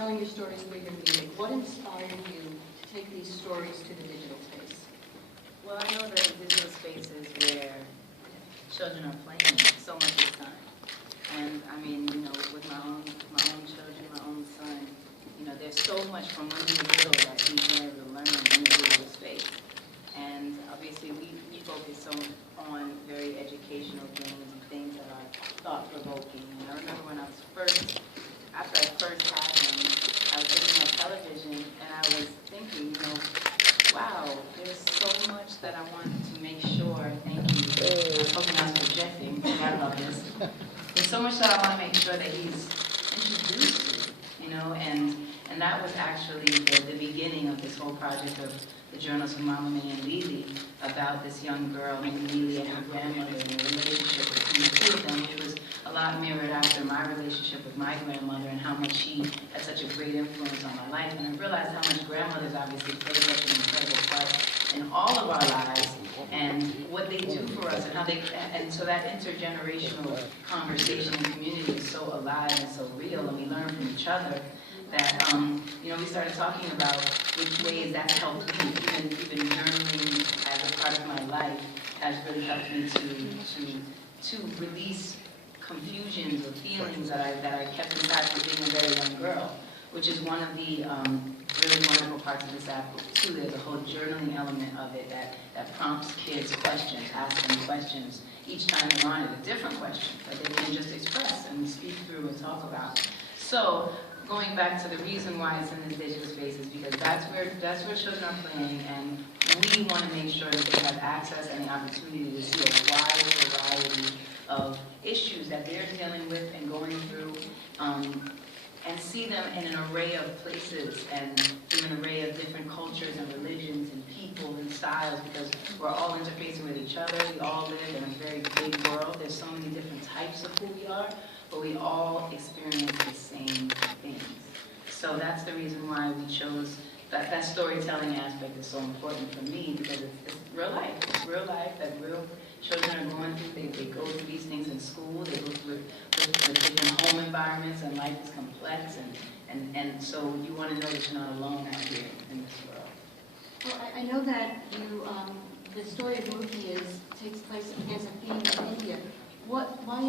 telling your stories through your music. What inspired you to take these stories to the digital space? Well, I know that digital spaces where children are playing so much of the time. And I mean, you know, with my own children, my own son, you know, there's so much from when he was little that he's been able to learn in the digital space. And obviously we focus so on very educational things and things that are thought-provoking. And I remember when I was after I first had him, I was looking at television and I was thinking, you know, wow, there's so much that I want to make sure, thank you, I'm hoping I'm projecting, I love this. There's so much that I want to make sure that he's introduced to, you know, and that was actually the beginning of this whole project of the Journals of Mama May and Lily, about this young girl named Lily and her grandmother and the relationship between the two of them, which was a lot mirrored after my relationship with my grandmother and how much she had such a great influence on my life. And I realized how much grandmothers obviously play such an incredible part in all of our lives and what they do for us and how they, and so that intergenerational conversation and community is so alive and so real, and we learn from each other. That, you know, we started talking about which ways that's helped me, even journaling as a part of my life has really helped me to release confusions or feelings that I kept inside from being a very young girl, which is one of the really wonderful parts of this app too. There's a whole journaling element of it that prompts kids questions, asks them questions each time they're on it, a different question that they can just express and speak through and talk about. So, going back to the reason why it's in this digital space is because that's where children are playing, and we want to make sure that they have access and the opportunity to see a wide variety of issues that they're dealing with and going through, and see them in an array of places and in an array of different cultures and religions and people and styles, because we're all interfacing with each other. We all live in a very big world. There's so many different types of who we are, but we all experience the same things. So that's the reason why we chose that storytelling aspect is so important for me, because it's real life. It's real life that real children are going through. They go through these things in school. They go through different home environments, and life is complex. And so you want to know that you're not alone out here in this world. Well, I know that you, the story of Mookey takes place against a theme of India. Why